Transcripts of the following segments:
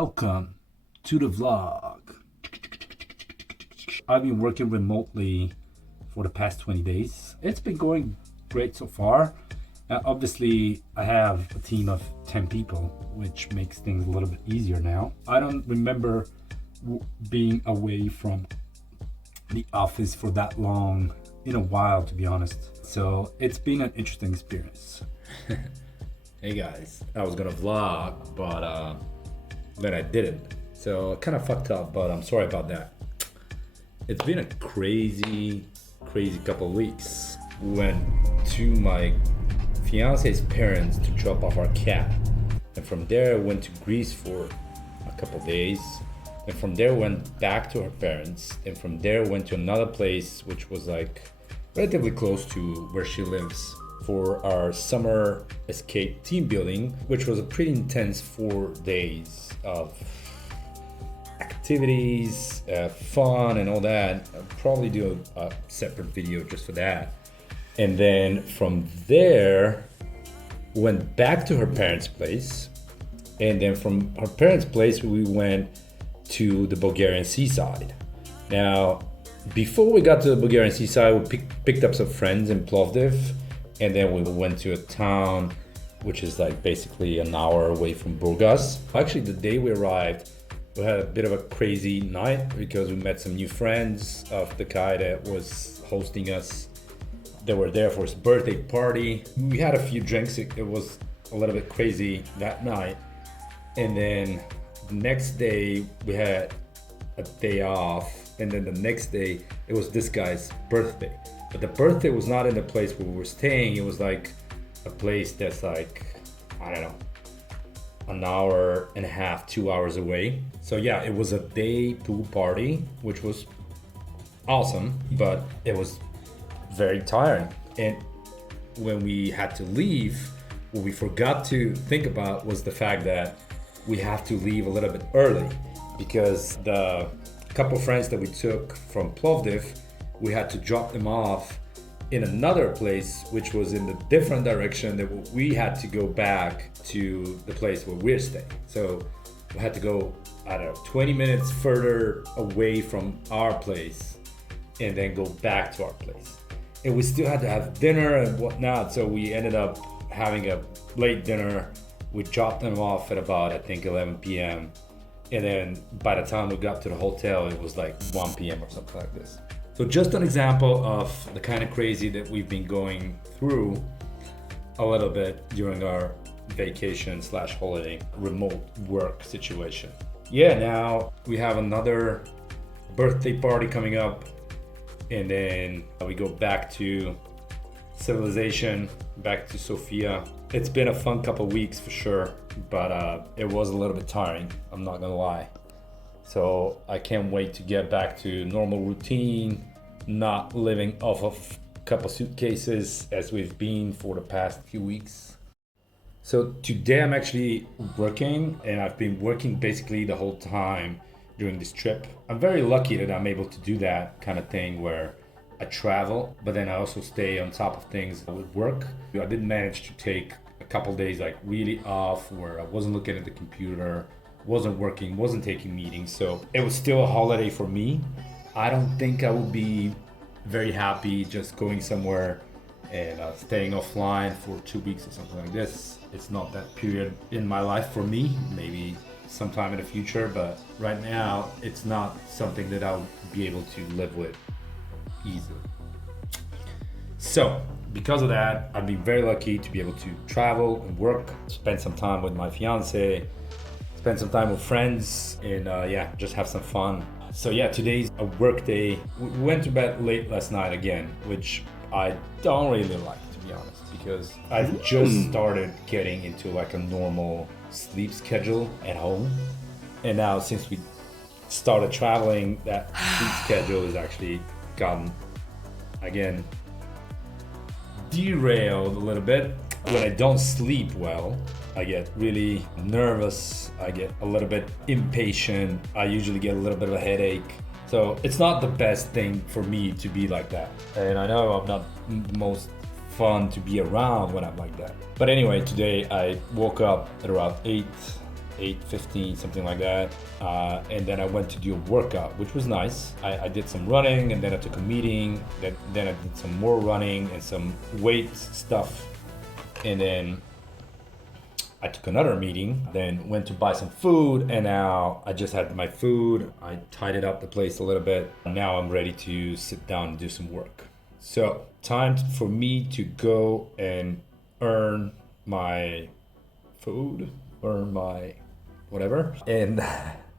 Welcome to the vlog. I've been working remotely for the past 20 days. It's been going great so far. Obviously, I have a team of 10 people, which makes things a little bit easier now. I don't remember being away from the office for that long in a while, to be honest. So it's been an interesting experience. Hey guys, I was gonna vlog, but then I didn't. So I kind of fucked up, but I'm sorry about that. It's been a crazy couple of weeks. We went to my fiance's parents to drop off our cat. And from there, I went to Greece for a couple of days. And from there, went back to her parents. And from there, went to another place, which was like relatively close to where she lives, for our summer escape team building, which was a pretty intense 4 days of activities, fun and all that. I'll probably do a separate video just for that. And then from there, went back to her parents' place. And then from her parents' place, we went to the Bulgarian seaside. Now, before we got to the Bulgarian seaside, we picked up some friends in Plovdiv. And then we went to a town which is like basically an hour away from Burgas. Actually, the day we arrived, we had a bit of a crazy night because we met some new friends of the guy that was hosting us. They were there for his birthday party. We had a few drinks. It was a little bit crazy that night. And then the next day we had a day off. And then the next day it was this guy's birthday. But the birthday was not in the place where we were staying. It was like a place that's like, I don't know, an hour and a half, 2 hours away. So yeah, it was a day pool party, which was awesome, but it was very tiring. And when we had to leave, what we forgot to think about was the fact that we have to leave a little bit early, because the couple friends that we took from Plovdiv, we had to drop them off in another place, which was in the different direction that we had to go back to the place where we're staying. So we had to go, I don't know, 20 minutes further away from our place and then go back to our place. And we still had to have dinner and whatnot. So we ended up having a late dinner. We dropped them off at about, I think, 11 p.m. And then by the time we got to the hotel, it was like 1 p.m. or something like this. So just an example of the kind of crazy that we've been going through a little bit during our vacation / holiday remote work situation. Yeah, now we have another birthday party coming up, and then we go back to civilization, back to Sofia. It's been a fun couple of weeks for sure, but it was a little bit tiring, I'm not gonna lie. So I can't wait to get back to normal routine, not living off of a couple suitcases as we've been for the past few weeks. So today I'm actually working, and I've been working basically the whole time during this trip. I'm very lucky that I'm able to do that kind of thing where I travel, but then I also stay on top of things with work. I did manage to take a couple days like really off where I wasn't looking at the computer, wasn't working, wasn't taking meetings, so it was still a holiday for me. I don't think I would be very happy just going somewhere and staying offline for 2 weeks or something like this. It's not that period in my life for me. Maybe sometime in the future, but right now it's not something that I'll be able to live with easily. So because of that, I've been very lucky to be able to travel and work, spend some time with my fiance, spend some time with friends, and yeah, just have some fun. So yeah, today's a work day. We went to bed late last night again, which I don't really like, to be honest, because I've just started getting into like a normal sleep schedule at home. And now since we started traveling, that sleep schedule has actually gotten, again, derailed a little bit. When I don't sleep well, I get really nervous, I get a little bit impatient, I usually get a little bit of a headache. So it's not the best thing for me to be like that. And I know I'm not the most fun to be around when I'm like that. But anyway, today I woke up at around 8 8:15, something like that. And then I went to do a workout, which was nice. I did some running, and then I took a meeting. Then I did some more running and some weights stuff. And then I took another meeting, then went to buy some food, and now I just had my food. I tidied up the place a little bit. Now I'm ready to sit down and do some work. So, time for me to go and earn my food, earn my whatever, and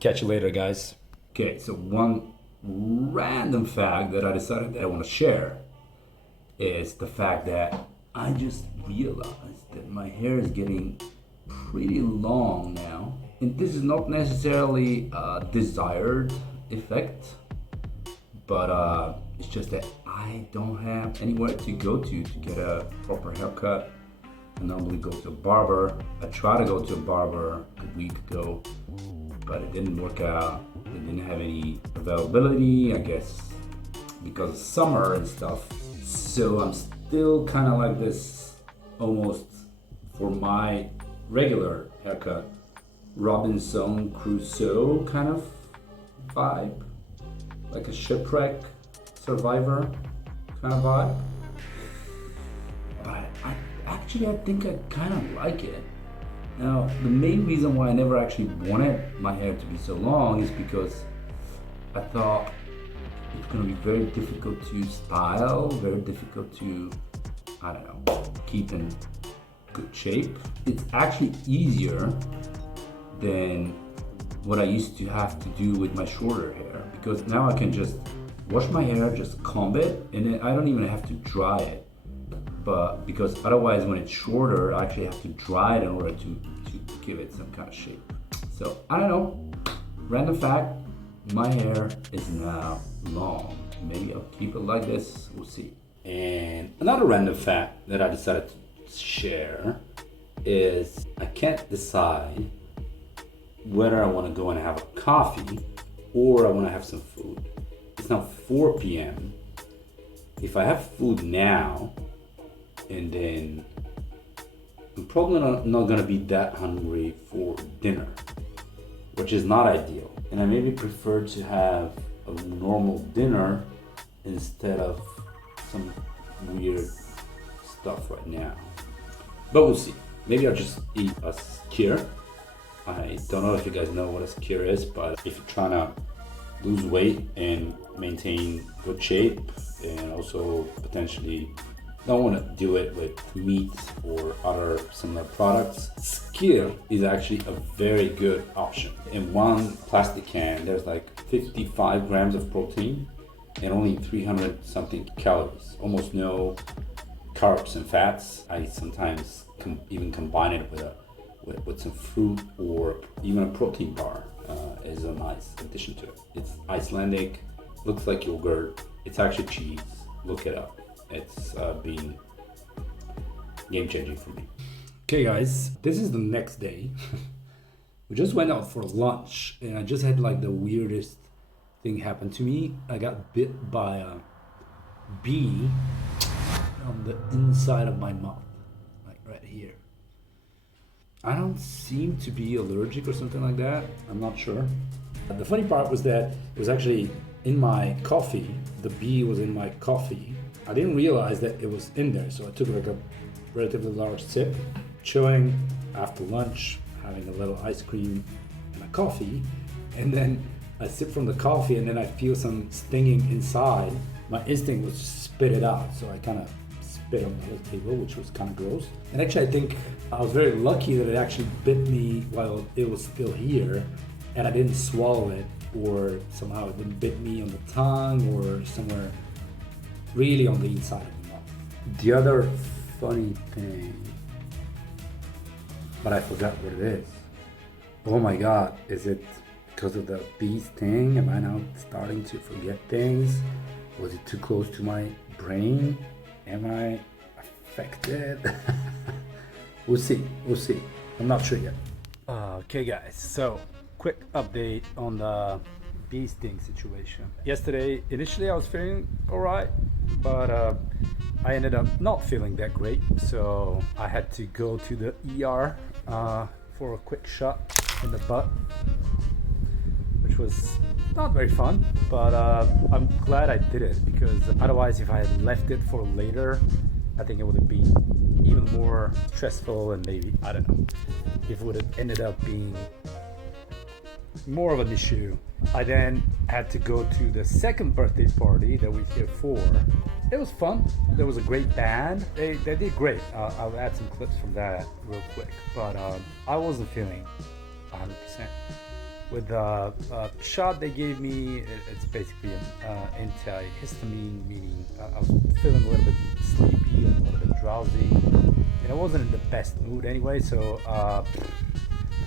catch you later, guys. Okay, so one random fact that I decided that I want to share is the fact that I just realized that my hair is getting pretty long now. And this is not necessarily a desired effect, but it's just that I don't have anywhere to go to get a proper haircut. I normally go to a barber. I tried to go to a barber a week ago, but it didn't work out. They didn't have any availability, I guess, because of summer and stuff. So I'm still kind of like this, almost for my regular haircut, Robinson Crusoe kind of vibe, like a shipwreck survivor kind of vibe. But I think I kind of like it. Now, the main reason why I never actually wanted my hair to be so long is because I thought it's gonna be very difficult to style, very difficult to, I don't know, keep in good shape. It's actually easier than what I used to have to do with my shorter hair, because now I can just wash my hair, just comb it, and then I don't even have to dry it. But because otherwise when it's shorter, I actually have to dry it in order to give it some kind of shape. So I don't know, random fact, my hair is now long. Maybe I'll keep it like this, we'll see. And another random fact that I decided to share is I can't decide whether I want to go and have a coffee or I want to have some food. It's now 4 p.m. If I have food now, and then I'm probably not going to be that hungry for dinner, which is not ideal. And I maybe prefer to have a normal dinner instead of some weird stuff right now. But we'll see. Maybe I'll just eat a skyr. I don't know if you guys know what a skyr is, but if you're trying to lose weight and maintain good shape, and also potentially don't want to do it with meat or other similar products, skyr is actually a very good option. In one plastic can, there's like 55 grams of protein and only 300 something calories, almost no carbs and fats. I sometimes even combine it with some fruit or even a protein bar is a nice addition to it. It's Icelandic, looks like yogurt. It's actually cheese. Look it up. It's been game changing for me. Okay guys, this is the next day. We just went out for lunch and I just had like the weirdest thing happen to me. I got bit by a bee on the inside of my mouth, like right here. I don't seem to be allergic or something like that. I'm not sure. The funny part was that it was actually in my coffee. The bee was in my coffee. I didn't realize that it was in there, so I took like a relatively large sip, chilling after lunch, having a little ice cream and a coffee, and then I sip from the coffee and then I feel some stinging inside. My instinct was to spit it out, so I kind of spit on the whole table, which was kind of gross. And actually I think I was very lucky that it actually bit me while it was still here, and I didn't swallow it, or somehow it didn't bit me on the tongue or somewhere really on the inside of the mouth. The other funny thing, but I forgot what it is. Oh my god, is it because of the bee sting? Am I now starting to forget things? Was it too close to my brain? Am I affected? We'll see. I'm not sure yet. Okay guys, so quick update on the bee sting situation. Yesterday, initially I was feeling alright, but I ended up not feeling that great, so I had to go to the ER for a quick shot. in the butt, which was not very fun, but I'm glad I did it, because otherwise if I had left it for later, I think it would have been even more stressful, and maybe, I don't know, it would have ended up being more of an issue. I then had to go to the second birthday party that we here for. It was fun. There was a great band. They did great. I'll add some clips from that real quick. But I wasn't feeling 100%. With the shot they gave me, it's basically an antihistamine, meaning I was feeling a little bit sleepy and a little bit drowsy. And I wasn't in the best mood anyway, so I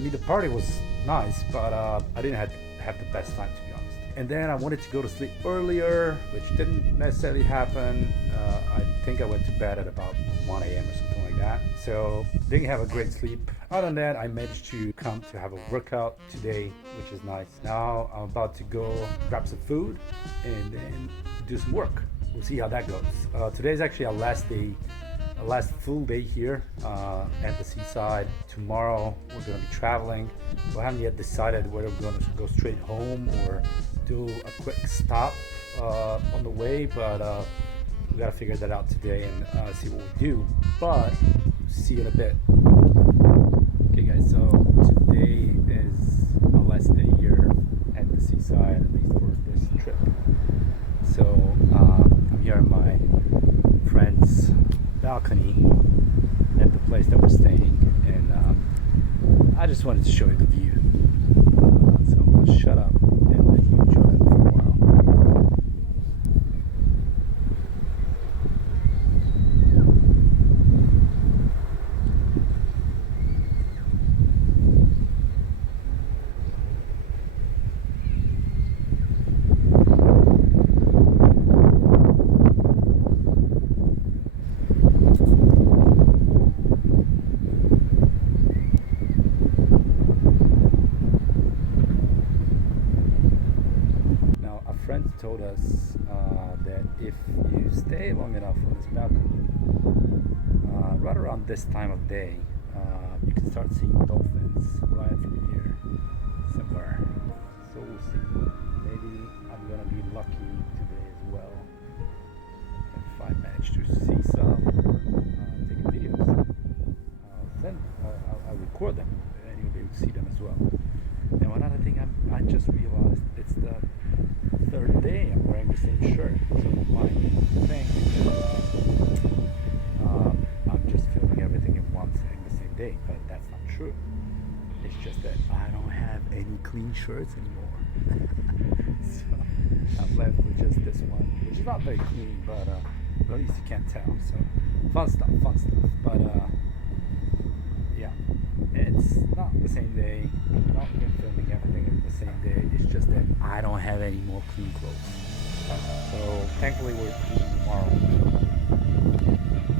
mean, the party was nice, but I didn't have the best time, to be honest. And then I wanted to go to sleep earlier, which didn't necessarily happen. I think I went to bed at about 1 a.m. or something like that. So didn't have a great sleep. Other than that, I managed to come to have a workout today, which is nice. Now I'm about to go grab some food and then do some work. We'll see how that goes. Today is actually our last day, our last full day here at the seaside. Tomorrow we're going to be traveling. We haven't yet decided whether we're going to go straight home or do a quick stop on the way, but we got to figure that out today and see what we do. But see you in a bit. Okay guys, so today is our last day here at the seaside, at least for this trip. So I'm here in my friend's balcony at the place that we're staying, and I just wanted to show you the view. So I'm gonna shut up and let you enjoy it for a while. Friends told us that if you stay long enough on this balcony, right around this time of day, you can start seeing dolphins right from here somewhere. So we'll see. Maybe I'm gonna be lucky today as well. If I manage to see some, taking videos, then I'll record them and you'll be able to see them as well. And one other thing I just realized, it's the third day I'm wearing the same shirt, so my thing I'm just filming everything in one thing the same day, but that's not true. It's just that I don't have any clean shirts anymore. So I'm left with just this one, which is not very clean, but at least you can't tell. So fun stuff. But yeah, it's not the same day. I'm not been filming everything in the same day. It's just that I don't have any more clean clothes. So thankfully we're clean tomorrow.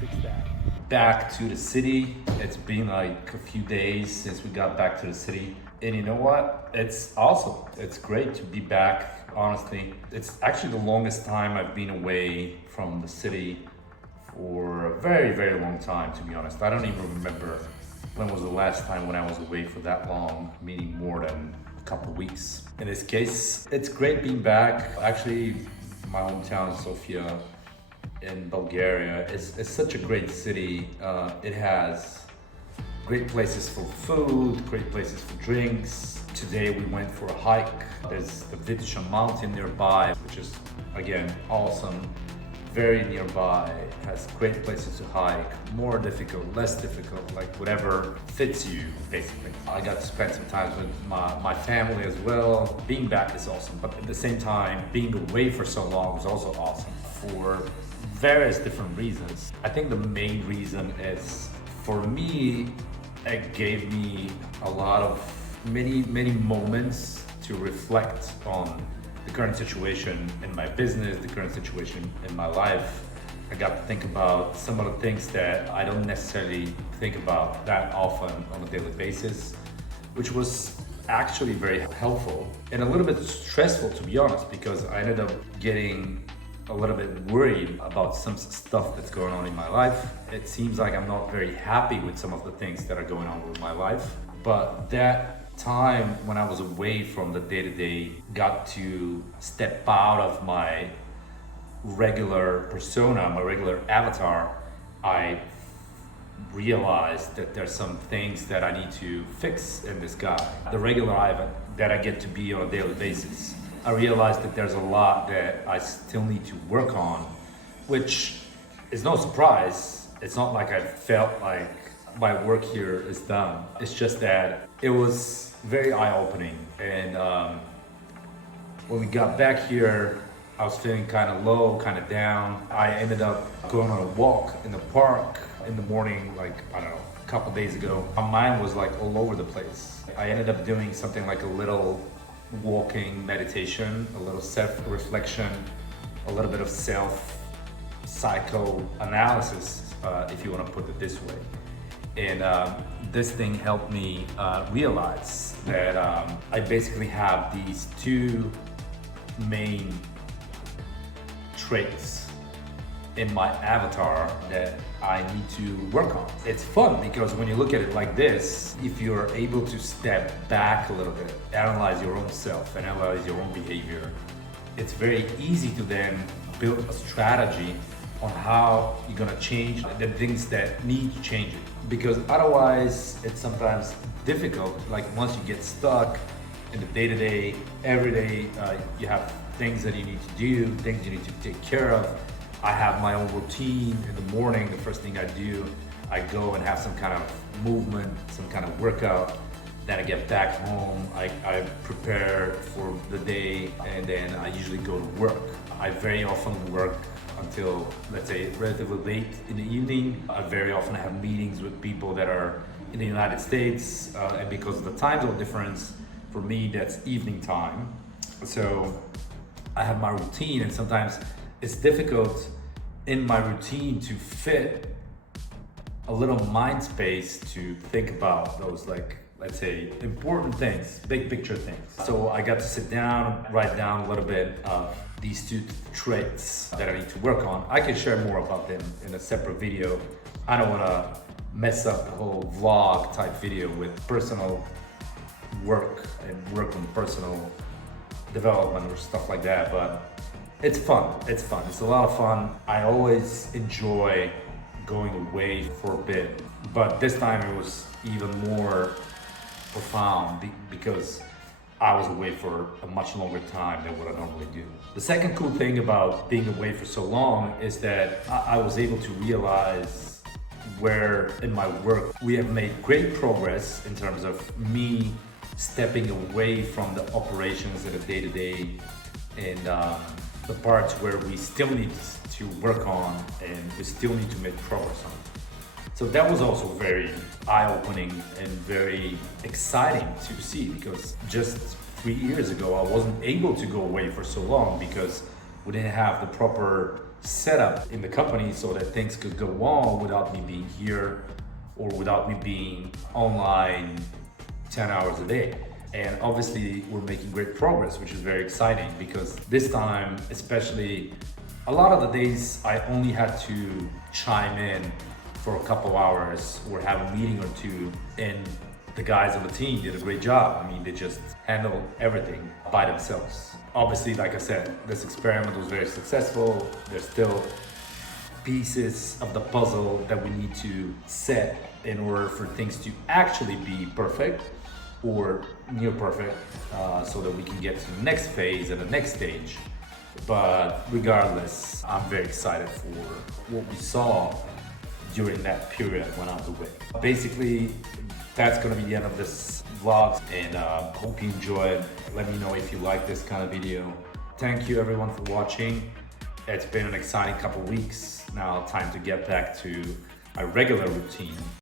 Fix that. Back to the city. It's been like a few days since we got back to the city. And you know what? It's awesome. It's great to be back, honestly. It's actually the longest time I've been away from the city for a very, very long time, to be honest. I don't even remember when was the last time when I was away for that long, meaning more than a couple of weeks. In this case, it's great being back. Actually, my hometown, Sofia, in Bulgaria, is such a great city. It has great places for food, great places for drinks. Today we went for a hike. There's the Vitosha mountain nearby, which is, again, awesome. Very nearby, has great places to hike, more difficult, less difficult, like whatever fits you, basically. I got to spend some time with my family as well. Being back is awesome, but at the same time, being away for so long was also awesome for various different reasons. I think the main reason is, for me, it gave me a lot of many moments to reflect on the current situation in my business, the current situation in my life. I got to think about some of the things that I don't necessarily think about that often on a daily basis, which was actually very helpful and a little bit stressful, to be honest, because I ended up getting a little bit worried about some stuff that's going on in my life. It seems like I'm not very happy with some of the things that are going on with my life, but that time when I was away from the day-to-day, got to step out of my regular persona, my regular avatar, I realized that there's some things that I need to fix in this guy. The regular Ivan that I get to be on a daily basis. I realized that there's a lot that I still need to work on, which is no surprise. It's not like I felt like my work here is done. It's just that it was very eye-opening. And when we got back here, I was feeling kind of low, kind of down. I ended up going on a walk in the park in the morning, like, I don't know, a couple days ago. My mind was like all over the place. I ended up doing something like a little walking meditation, a little self-reflection, a little bit of psychoanalysis, if you want to put it this way. And this thing helped me realize that I basically have these two main traits in my avatar that I need to work on. It's fun because when you look at it like this, if you're able to step back a little bit, analyze your own self, analyze your own behavior, it's very easy to then build a strategy on how you're gonna change the things that need changing. Because otherwise, it's sometimes difficult. Like once you get stuck in the day-to-day, every day, you have things that you need to do, things you need to take care of. I have my own routine in the morning. The first thing I do, I go and have some kind of movement, some kind of workout. Then I get back home, I prepare for the day, and then I usually go to work. I very often work until, let's say, relatively late in the evening. I very often have meetings with people that are in the United States, and because of the time zone difference, for me, that's evening time. So I have my routine, and sometimes it's difficult in my routine to fit a little mind space to think about those, like, let's say, important things, big picture things. So I got to sit down, write down a little bit of these two traits that I need to work on. I can share more about them in a separate video. I don't want to mess up the whole vlog type video with personal work and work on personal development or stuff like that, but it's fun. It's fun. It's a lot of fun. I always enjoy going away for a bit, but this time it was even more profound because I was away for a much longer time than what I normally do. The second cool thing about being away for so long is that I was able to realize where in my work we have made great progress in terms of me stepping away from the operations and the day-to-day and the parts where we still need to work on and we still need to make progress on. So that was also very eye-opening and very exciting to see, because just 3 years ago I wasn't able to go away for so long because we didn't have the proper setup in the company so that things could go on without me being here or without me being online 10 hours a day. And obviously we're making great progress, which is very exciting, because this time, especially, a lot of the days I only had to chime in for a couple hours or have a meeting or two, and the guys on the team did a great job. I mean, they just handled everything by themselves. Obviously, like I said, this experiment was very successful. There's still pieces of the puzzle that we need to set in order for things to actually be perfect or near perfect, so that we can get to the next phase and the next stage. But regardless, I'm very excited for what we saw during that period when I was away. Basically, that's gonna be the end of this vlog, and hope you enjoyed. Let me know if you like this kind of video. Thank you everyone for watching. It's been an exciting couple weeks. Now time to get back to my regular routine.